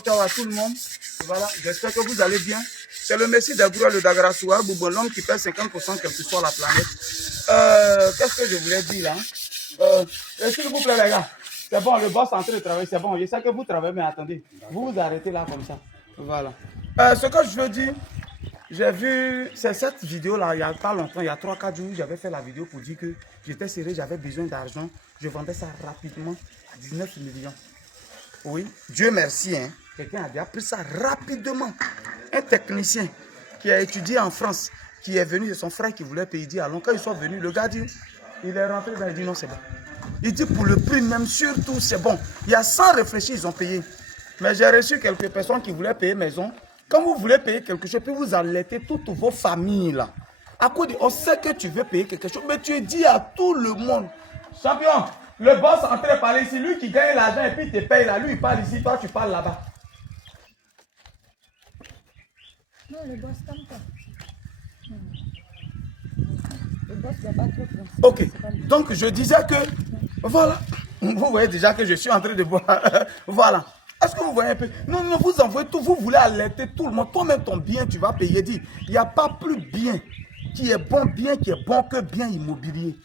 Ciao à tout le monde. Voilà, j'espère que vous allez bien. C'est le Messie d'Agoura, le Dagarasouar, Boubon, l'homme qui perd 50% quelle que soit la planète. Qu'est-ce que je voulais dire là? S'il vous plaît, les gars. C'est bon, le boss est en train de travailler. C'est bon, je sais que vous travaillez, mais attendez. Vous vous arrêtez là comme ça. Voilà. Ce que je veux dire, j'ai vu, c'est cette vidéo-là, il n'y a pas longtemps, il y a 3-4 jours, j'avais fait la vidéo pour dire que j'étais serré, j'avais besoin d'argent. Je vendais ça rapidement à 19 millions. Oui, Dieu merci, hein. Quelqu'un avait appris ça rapidement. Un technicien qui a étudié en France, qui est venu, c'est son frère qui voulait payer. Alors quand ils sont venus, le gars dit, il est rentré, il dit non, c'est bon. Il dit pour le prix même, surtout, c'est bon. Il y a sans réfléchir, ils ont payé. Mais j'ai reçu quelques personnes qui voulaient payer maison. Quand vous voulez payer quelque chose, puis vous allaitez toutes vos familles là. À cause de, on sait que tu veux payer quelque chose, mais tu dis à tout le monde, champion, le boss est en train de parler ici, lui qui gagne l'argent et puis il te paye là, lui il parle ici, toi tu parles là-bas. Non, le boss comme toi. Le boss ne va pas trop penser. Ok, donc je disais que, voilà, vous voyez déjà que je suis en train de boire, voilà. Est-ce que vous voyez un peu? Non, non, vous envoyez tout, vous voulez alerter tout le monde. Toi-même, ton bien, tu vas payer. Dit, il n'y a pas plus bien qui est bon que bien immobilier.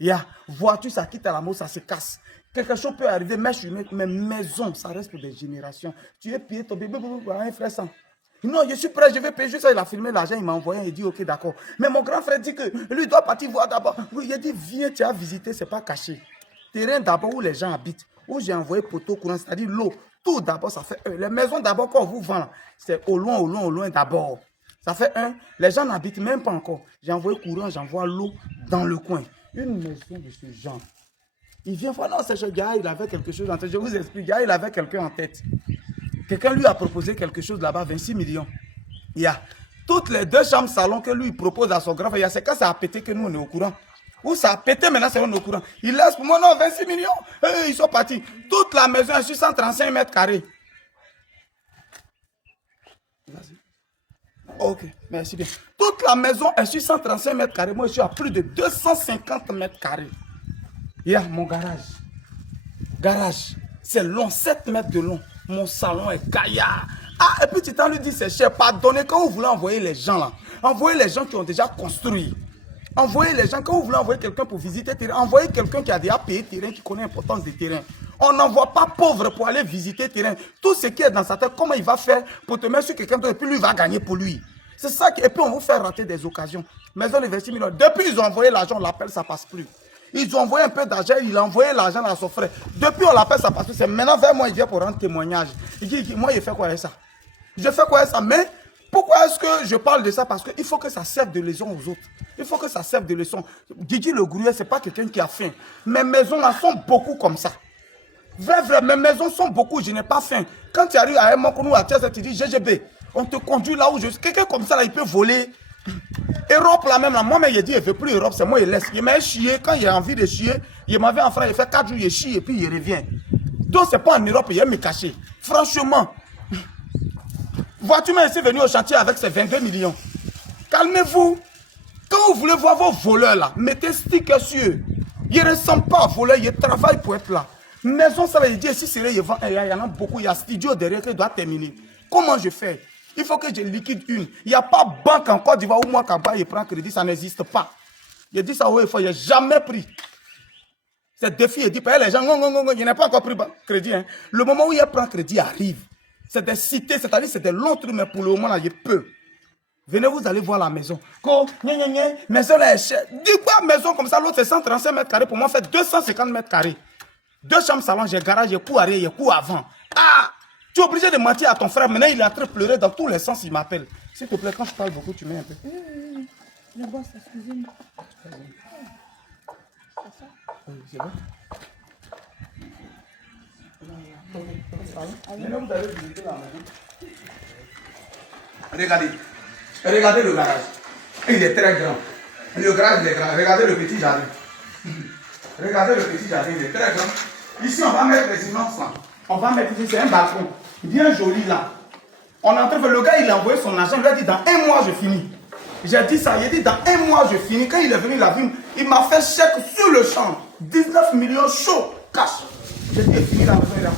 Il y a voiture, ça quitte à la mort, ça se casse. Quelque chose peut arriver, mais maison, ça reste pour des générations. Tu es payé ton bébé, un frère sans. Non, je suis prêt, je vais payer. Juste ça, il a filmé l'argent, il m'a envoyé, il dit ok, d'accord. Mais mon grand frère dit que lui doit partir voir d'abord. Oui, il a dit, viens, tu as visité, c'est pas caché. Terrain d'abord où les gens habitent, où j'ai envoyé poteau courant, c'est-à-dire l'eau. Tout d'abord, ça fait un. Les maisons d'abord, quand on vous vend, c'est au loin d'abord. Ça fait un. Les gens n'habitent même pas encore. J'ai envoyé courant, j'envoie l'eau dans le coin. Une maison de ce genre. Il vient voir, non, c'est ce gars, il avait quelque chose en tête. Je vous explique, gars, il avait quelqu'un en tête. Quelqu'un lui a proposé quelque chose là-bas, 26 millions. Il y a toutes les 2 chambres salon que lui il propose à son grand frère. C'est quand ça a pété que nous on est au courant. Où ça a pété maintenant, c'est on est au courant. Il laisse pour moi, non, 26 millions. Ils sont partis. Toute la maison est sur 135 mètres carrés. Vas-y. Ok, merci bien. Toute la maison est sur 135 mètres carrés. Moi, je suis à plus de 250 mètres carrés. Il y a mon garage. Garage, c'est long, 7 mètres de long. Mon salon est gaillard. Ah, et puis tu t'en lui dis, c'est cher. Pardonnez, quand vous voulez envoyer les gens là, envoyez les gens qui ont déjà construit. Envoyez les gens, quand vous voulez envoyer quelqu'un pour visiter terrain, envoyez quelqu'un qui a déjà payé terrain, qui connaît l'importance des terrains. On n'envoie pas pauvre pour aller visiter terrain. Tout ce qui est dans sa tête, comment il va faire pour te mettre sur quelqu'un d'autre, et puis lui va gagner pour lui. C'est ça, et puis on vous fait rater des occasions. Maison de 26 millions. Depuis ils ont envoyé l'argent, on l'appelle, ça passe plus. Ils ont envoyé un peu d'argent, il a envoyé l'argent à son frère. Depuis on l'appelle, ça passe plus. C'est maintenant vers moi, il vient pour rendre témoignage. Il dit, moi, il fait quoi avec ça? Je fais quoi avec ça? Mais pourquoi est-ce que je parle de ça? Parce qu'il faut que ça serve de leçon aux autres. Il faut que ça serve de leçon. Didi le Grouillet, ce n'est pas quelqu'un qui a faim. Mes maisons là sont beaucoup comme ça. Vrai, mes maisons sont beaucoup, je n'ai pas faim. Quand tu arrives à un moment où tu dis GGB, on te conduit là où je suis. Quelqu'un comme ça, là, il peut voler. Europe là même, là, moi-même, il dit, il ne veut plus Europe, c'est moi, il laisse. Il m'a chié, quand il a envie de chier, il m'avait en France, il fait 4 jours, il chie et puis il revient. Donc, ce n'est pas en Europe, il aime me cacher. Franchement, vois-tu, mais ici venu au chantier avec ses 22 millions. Calmez-vous. Quand vous voulez voir vos voleurs là, mettez sticker sur eux. Ils ne ressemblent pas à voleurs, ils travaillent pour être là. Maison, ça il dit, si c'est vrai, il y en a beaucoup, il y a studio derrière qui doit terminer. Comment je fais? Il faut que je liquide une. Il n'y a pas banque en Côte d'Ivoire où moi, Kaba, il prend crédit, ça n'existe pas. Je dis ça, oui, il n'a jamais pris. C'est défi, il dit, les gens, il n'a pas encore pris crédit. Hein. Le moment où il prend crédit arrive. C'est des cités, c'est-à-dire c'est des longs trucs, mais pour le moment, là, il peut. Venez, vous allez voir la maison. Maison là est chère. Dis quoi, maison comme ça, l'autre c'est 135 mètres carrés, pour moi, fait 250 mètres carrés. 2 chambres salon, j'ai garage, j'ai cours arrière, j'ai cours avant. Ah! Tu es obligé de mentir à ton frère. Maintenant, il est en train de pleurer dans tous les sens, il m'appelle. S'il te plaît, quand je parle beaucoup, tu mets un peu. Le boss, excusez-moi. C'est bon? Maintenant, vous allez visiter la maison. Regardez. Regardez le garage. Il est très grand. Le garage, il est grand. Regardez le petit jardin. Regardez le petit jardin, il est très grand. Ici, on va mettre les immenses là. On va mettre ici, c'est un balcon. Bien joli là. On est en train de... Le gars, il a envoyé son argent. Il a dit, dans 1 mois, je finis. J'ai dit ça. Il a dit, dans 1 mois, je finis. Quand il est venu, il a vu. Il m'a fait chèque sur le champ. 19 millions chaud, cash. J'ai dit, il finit la maison là.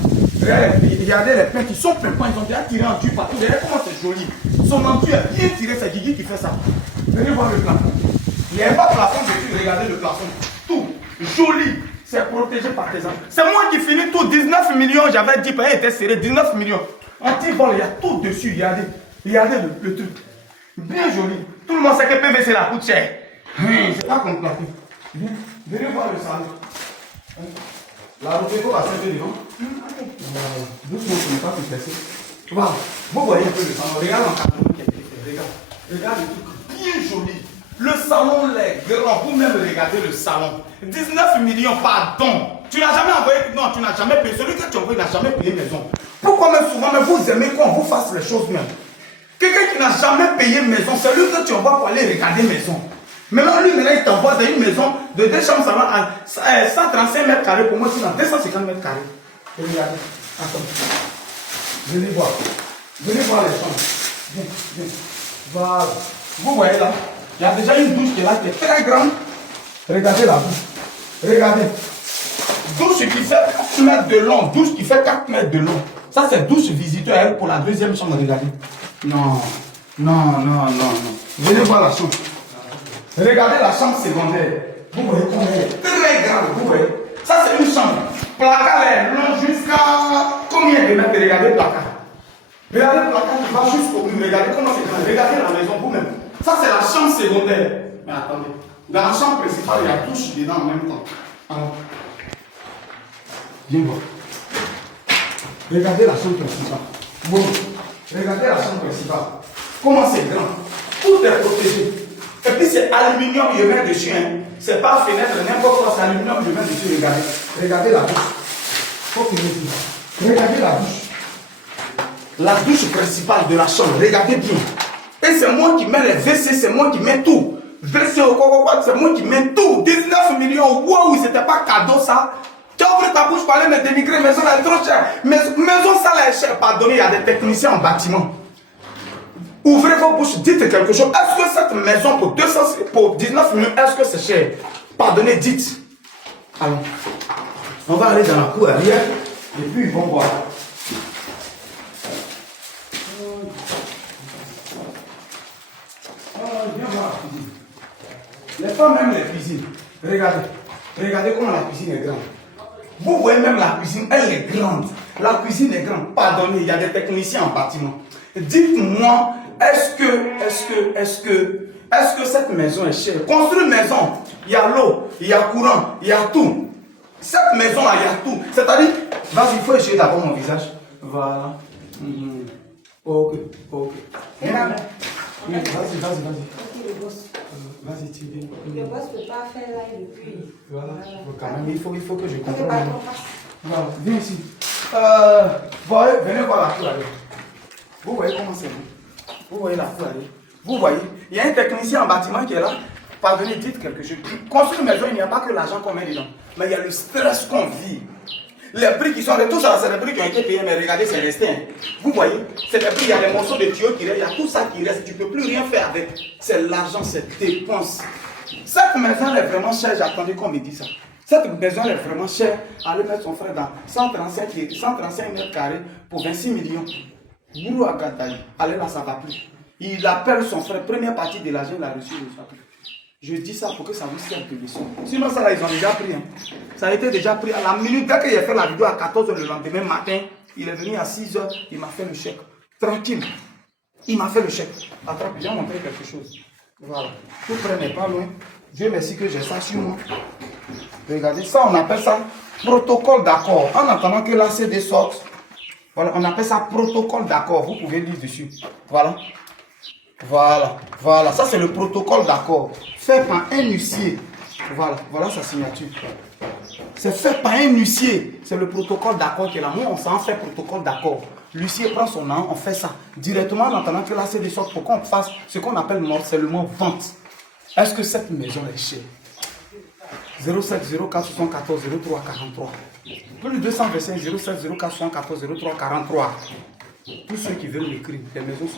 Regardez les peintres, ils sont pimpants, ils ont déjà tiré en dur partout. Regardez comment c'est joli. Son enduit est bien tiré, c'est Guigui qui fait ça. Venez voir le plafond. Il n'y a pas de plafond dessus, regardez le plafond. Tout joli, c'est protégé par tes enfants. C'est moi qui finis tout, 19 millions, j'avais dit, il était serré, 19 millions. Anti-vol, il y a tout dessus, regardez. Regardez le truc. Bien joli. Tout le monde sait que PVC la coûte cher. C'est pas compliqué. Venez voir le salon. La route va servir devant. Doucement, ce n'est pas plus pressé. Voilà. Vous voyez un peu le salon. Regarde l'encadrement qui a été fait. Regarde. Regarde le truc bien joli. Le salon est grand. Vous-même regardez le salon. 19 millions, pardon. Tu n'as jamais envoyé. Non, tu n'as jamais payé. Celui que tu as envoyé n'a jamais payé maison. Pourquoi même souvent, mais vous aimez qu'on vous fasse les choses même. Quelqu'un qui n'a jamais payé maison, c'est lui que tu envoies pour aller regarder maison. Maintenant, lui, il t'envoie dans une maison de 2 chambres, ça va à 135 mètres carrés. Pour moi, c'est dans 250 mètres carrés. Regardez. Attends. Venez voir. Venez voir les chambres. Viens, viens. Voilà. Vous voyez là, il y a déjà une douche qui est là, qui est très grande. Regardez la douche. Regardez. Douche qui fait 4 mètres de long. Douche qui fait 4 mètres de long. Ça, c'est douche visiteur pour la deuxième chambre. Regardez. Non. Non, non, non, non. Venez voir la chambre. Regardez la chambre secondaire. Vous voyez comment elle est très grande. Vous voyez. Ça, c'est une chambre. Placard est long jusqu'à combien de mètres? Regardez le placard. Regardez le placard qui va jusqu'au mur. Regardez comment c'est grand. Regardez la maison vous-même. Ça, c'est la chambre secondaire. Mais attendez. Dans la chambre principale, il y a touche dedans en même temps. Alors, viens voir. Regardez la chambre principale. Bon. Regardez la chambre principale. Comment c'est grand. Tout est protégé. Et puis c'est aluminium, il met dessus. Hein. C'est pas fenêtre, n'importe quoi, c'est aluminium, il met dessus. Regardez. Regardez la douche. Faut que je regardez la douche. La douche principale de la chambre. Regardez bien. Et c'est moi qui mets les WC, c'est moi qui mets tout. WC au quoi, c'est moi qui mets tout. 19 millions, wow, c'était pas cadeau ça. Tu as ouvert ta bouche pour aller me dénigrer, maison elle est trop chère. Maison ça là est chère. Pardonnez, il y a des techniciens en bâtiment. Ouvrez vos bouches, dites quelque chose. Est-ce que cette maison pour 19 millions, est-ce que c'est cher? Pardonnez, dites. Allons. On va aller dans la cour arrière et puis ils vont voir. Viens voir la cuisine. Les femmes aiment les cuisines. Regardez. Regardez comment la cuisine est grande. Vous voyez même la cuisine, elle est grande. La cuisine est grande. Pardonnez, il y a des techniciens en bâtiment. Dites-moi, est-ce que cette maison est chère? Construire une maison, il y a l'eau, il y a courant, il y a tout. Cette maison-là, il y a tout. C'est-à-dire, vas-y, il faut essayer d'abord mon visage. Voilà. Ok, ok. Vas-y. Vas-y, tu viens. Le boss ne peut pas faire là depuis. Voilà. Quand même, il faut que je contrôle. Voilà, viens ici. Venez voir la cour. Vous voyez comment c'est beau? Vous voyez la cour. Vous voyez, il y a un technicien en bâtiment qui est là. Pardonnez, dites quelque chose. Construire une maison, il n'y a pas que l'argent qu'on met dedans. Mais il y a le stress qu'on vit. Les prix qui sont de tout ça, c'est les prix qui ont été payés, mais regardez, c'est resté. Hein. Vous voyez, c'est les prix, il y a des morceaux de tuyaux qui restent, il y a tout ça qui reste, tu ne peux plus rien faire avec. C'est l'argent, c'est dépense. Cette maison est vraiment chère, j'attendais qu'on me dise ça. Cette maison est vraiment chère. Allez mettre son frère dans 135 mètres carrés pour 26 millions. Bourou à Gataï. Allez là, ça ne va plus. Il appelle son frère, première partie de l'argent, il a reçu le soir. Je dis ça pour que ça vous serve de leçon. Sinon, ça là, ils ont déjà pris. Hein. Ça a été déjà pris à la minute. Dès qu'il a fait la vidéo à 14h le lendemain matin, il est venu à 6h, il m'a fait le chèque. Tranquille. Il m'a fait le chèque. Attends, je vais montrer quelque chose. Voilà. Tout près n'est pas loin. Dieu merci que j'ai ça sur moi. Regardez, ça, on appelle ça protocole d'accord. En attendant que l'ACD sorte, voilà, on appelle ça protocole d'accord. Vous pouvez lire dessus. Voilà. Voilà, voilà, ça c'est le protocole d'accord, fait par un huissier. Voilà, voilà sa signature. C'est fait par un huissier. C'est le protocole d'accord qui est là. Nous, on s'en fait protocole d'accord. L'huissier prend son nom, on fait ça directement en attendant que là c'est des sortes pour qu'on fasse ce qu'on appelle morcellement vente. Est-ce que cette maison est chère? 07 04 74 03 43. Plus 225 07 04 74 03 43. Tous ceux qui veulent m'écrire, les maisons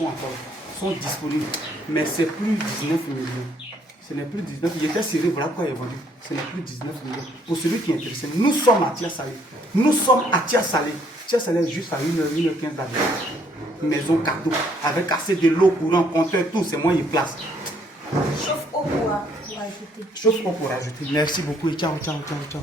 sont disponibles. Mais c'est plus 19 millions. Ce n'est plus 19. Il était serré, voilà pourquoi il est vendu. Ce n'est plus 19 millions. Pour celui qui est intéressé, nous sommes à Tia Salé. Nous sommes à Tia Salé. Tu as salaire juste à 1h15 d'habitude. Maison cadeau, avec assez de l'eau courant, compteur, tout, c'est moi qui place. Chauffe eau pour ajouter. Chauffe-eau pour ajouter. Merci beaucoup et ciao, ciao, ciao, ciao.